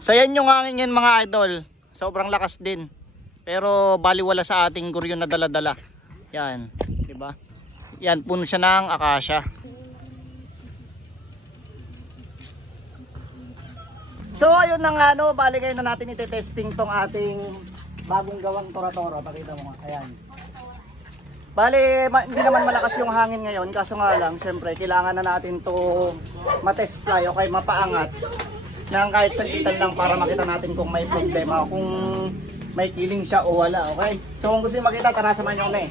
So yan yung hangin yan mga idol. Sobrang lakas din. Pero baliwala sa ating guryo na dala-dala. Yan, 'di ba? Yan puno siya ng akasya. So ayun na nga no, bali ngayon na natin ite-testing tong ating bagong gawang tora-tora. Pakita mo nga, ayan. Bali, ma- hindi naman malakas yung hangin ngayon, kaso nga lang, syempre, kailangan na natin to matest fly o kaya mapaangat ng kahit sagitan lang para makita natin kung may problema, kung may killing siya o wala, okay? So kung gusto nyo makita, tara samahan nyo kami.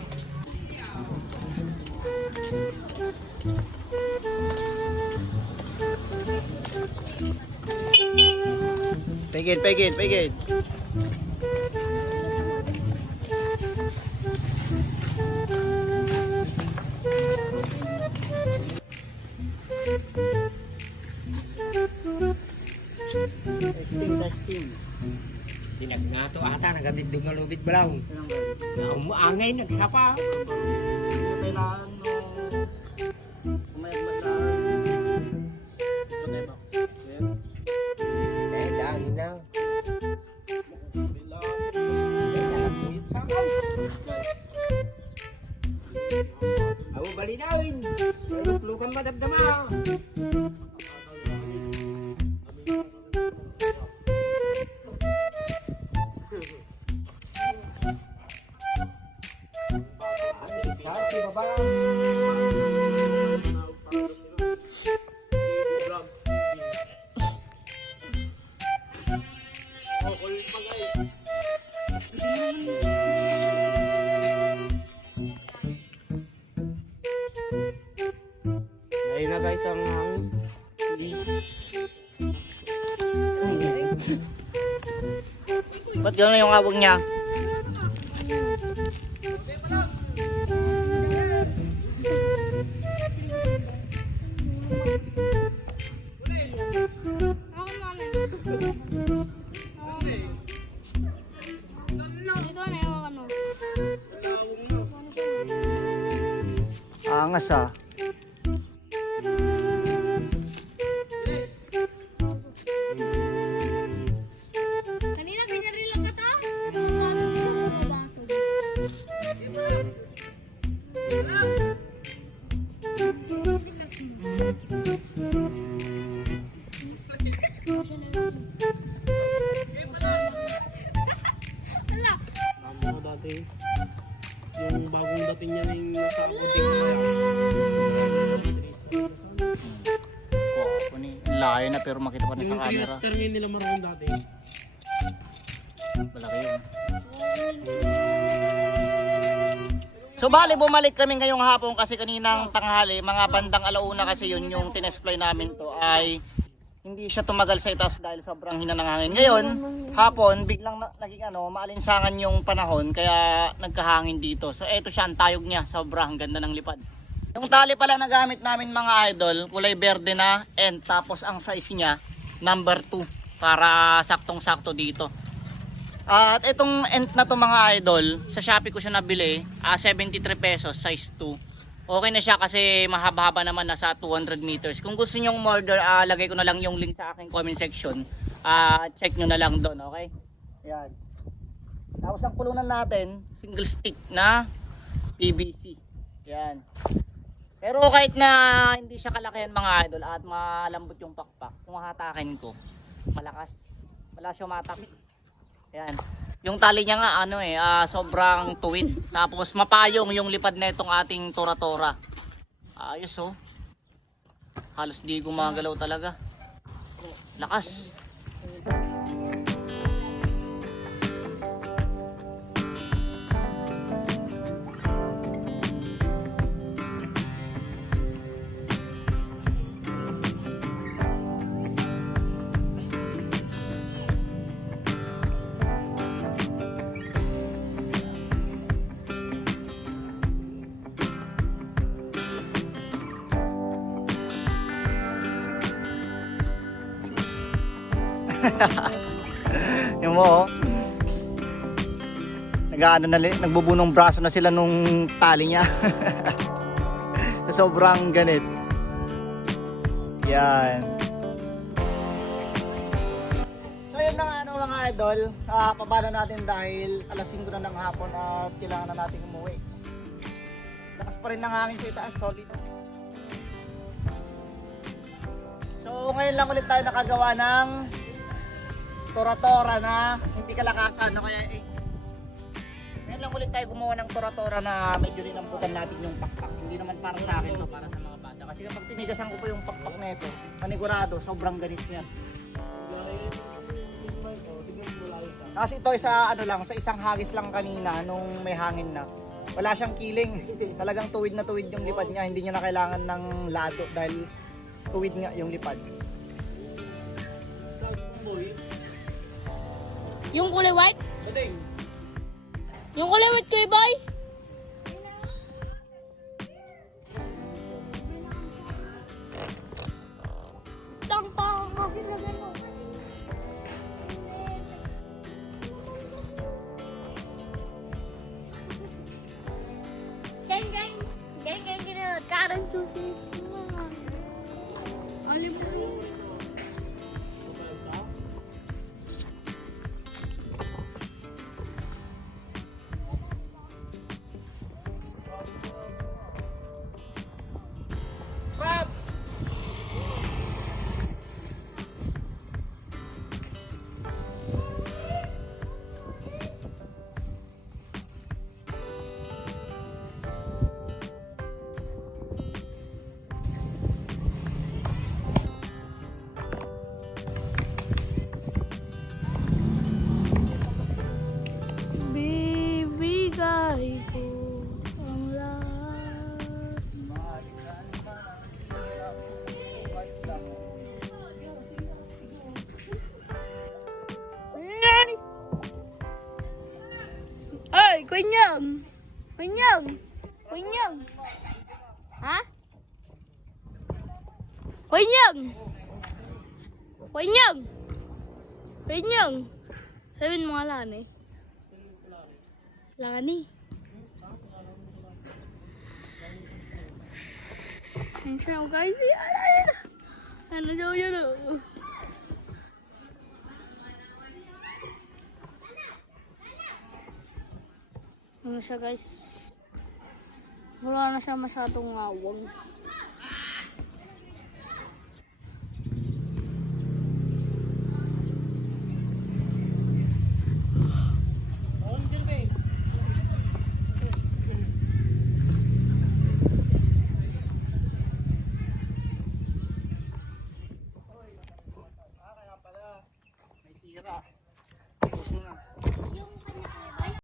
Pigit, pigit, pigit. Testing, testing. Tinagnato ata, nagatindog na lubid balaw. Ayan ba? Umuangay, nagsapa. Kailangan no Ayun na guys ang hangin. Ba't gano'n yung awag niya? Ah. Kanina pinaril ka to? Hala, Tama dati. Yung bagong dating niya yung nasa. Ang layo na pero makita pa na sa Yung camera. Trios ngayon nila maroon dati. Malaki yun. So bali bumalik kami ngayong hapon kasi kaninang tanghali, mga bandang alauna kasi yun yung tinesplay namin to ay hindi siya tumagal sa itaas dahil sobrang hina ng hangin. Ngayon, hapon, biglang na, naging ano, maalinsangan yung panahon kaya nagkahangin dito. So eto siya ang tayog niya, sobrang ganda ng lipad. Yung tali pala na gamit namin mga idol, kulay berde na and tapos ang size niya number 2 para saktong-sakto dito. At itong end na to mga idol, sa Shopee ko siya nabili, ah 73 pesos, size 2. Okay na siya kasi mahaba-haba naman nasa 200 meters. Kung gusto niyo order, ah, lagay ko na lang yung link sa aking comment section. Ah, check nyo na lang doon, okay? Ayan. Tapos ang pulunan natin, single stick na PVC. Ayan. Pero kahit na hindi siya kalakihan mga idol at malambot yung pakpak, kung hatakin ko, malakas. Wala siya matak. Ayan. Yung tali niya nga ano eh, ah, sobrang tuwid. Tapos mapayong yung lipad na itong ating tora-tora. Ayos oh. Halos di gumagalaw talaga. Lakas. Yung mo oh. Nag-ano na nagbubunong braso na sila nung tali niya. Sobrang ganit. Yan. idol, ah pabala natin dahil alas 5 na ng hapon at kailangan na natin umuwi. Lakas pa rin ng hangin sa itaas, solid. So ngayon lang ulit tayo nakagawa ng tora-tora na. Hindi kalakasan no? Kaya eh. Ngayon lang ulit tayo gumawa ng tora-tora na medyo linambutan natin yung pakpak. Hindi naman para sa akin to para sa mga bata. Kasi kapag tinigasan ko po yung pakpak na ito panigurado sobrang ganit yan kasi ito sa ano lang sa isang hagis lang kanina nung may hangin na. Wala siyang kiling. Talagang tuwid na tuwid yung lipad niya. Hindi niya na kailangan ng lado dahil tuwid nga yung lipad. Boy, Yung kulay white? bading. Yung kulay white kay boy? Tangpa kasi na gano'n. Ay, kunyang! Kunyang! Kunyang! Ha? Kunyang! Kunyang! Kunyang! Sabihin mo nga lang eh. Langan eh. Ayun siya, oh, guys. Ayan, ayan. Ano daw yun, oh. Ano siya, guys. Wala na siya masyadong ngawang.